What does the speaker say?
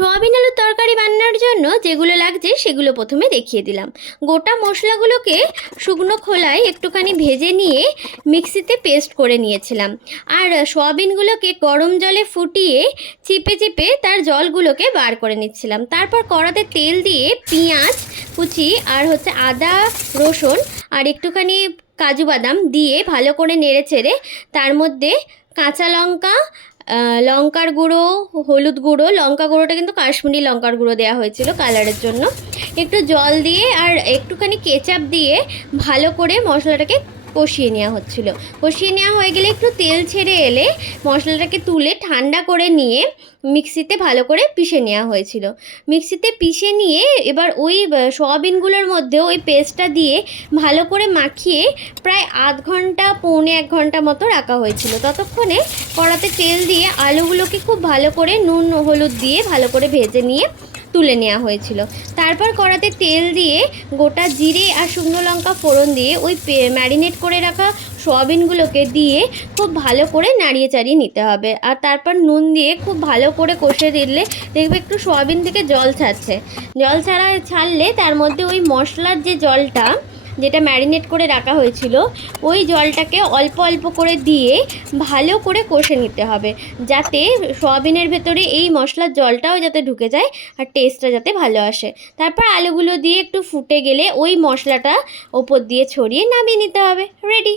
Soybean আলুর তরকারি বানানোর জন্য যেগুলো লাগছে সেগুলো প্রথমে দেখিয়ে দিলাম। গোটা মশলাগুলোকে শুকনো খোলায় একটুখানি ভেজে নিয়ে মিক্সিতে পেস্ট করে নিয়েছিলাম। আর সোয়াবিনগুলোকে গরম জলে ফুটিয়ে চিপে চিপে তার জলগুলোকে বার করে নিচ্ছিলাম। তারপর কড়াতে তেল দিয়ে পেঁয়াজ কুচি আর আদা রসুন আর একটুখানি কাজু বাদাম দিয়ে ভালো করে নেড়ে চেড়ে তার মধ্যে কাঁচা লঙ্কা, লঙ্কার গুঁড়ো, হলুদ গুঁড়ো, লঙ্কা গুঁড়োটা কিন্তু কাশ্মীরি লঙ্কার গুঁড়ো দেওয়া হয়েছিল কালারের জন্য, একটু জল দিয়ে আর একটুখানি কেচাপ দিয়ে ভালো করে মশলাটাকে কষিয়ে নেওয়া হচ্ছিল। কষিয়ে নেওয়া হয়ে গেলে একটু তেল ছেড়ে এলে মশলাটাকে তুলে ঠান্ডা করে নিয়ে মিক্সিতে ভালো করে পিষে নেওয়া হয়েছিল। মিক্সিতে পিষে নিয়ে এবার ওই সোয়াবিনগুলোর মধ্যে ওই পেস্টটা দিয়ে ভালো করে মাখিয়ে প্রায় আধ ঘন্টা পৌনে 1 ঘন্টা মতো রাখা হয়েছিল। ততক্ষণে কড়াতে তেল দিয়ে আলুগুলোকে খুব ভালো করে নুন হলুদ দিয়ে ভালো করে ভেজে নিয়ে তুলে নেওয়া হয়েছিল। তারপর কড়াতে তেল দিয়ে গোটা জিরে আর শুকনো লঙ্কা ফোড়ন দিয়ে ওই ম্যারিনেট করে রাখা সোয়াবিনগুলোকে দিয়ে খুব ভালো করে নাড়িয়ে চাড়িয়ে নিতে হবে। আর তারপর নুন দিয়ে খুব ভালো করে কষে দিলে দেখবে একটু সোয়াবিন থেকে জল ছাড়ছে। জল ছাড়লে তার মধ্যে ওই মশলার যে জলটা যেটা ম্যারিনেট করে রাখা হয়েছিল ওই জলটাকে অল্প অল্প করে দিয়ে ভালো করে কষে নিতে হবে, যাতে সোয়াবিনের ভেতরে এই মশলার জলটাও যাতে ঢুকে যায় আর টেস্টটা যাতে ভালো আসে। তারপর আলুগুলো দিয়ে একটু ফুটে গেলে ওই মশলাটা ওপর দিয়ে ছড়িয়ে নামিয়ে নিতে হবে। রেডি।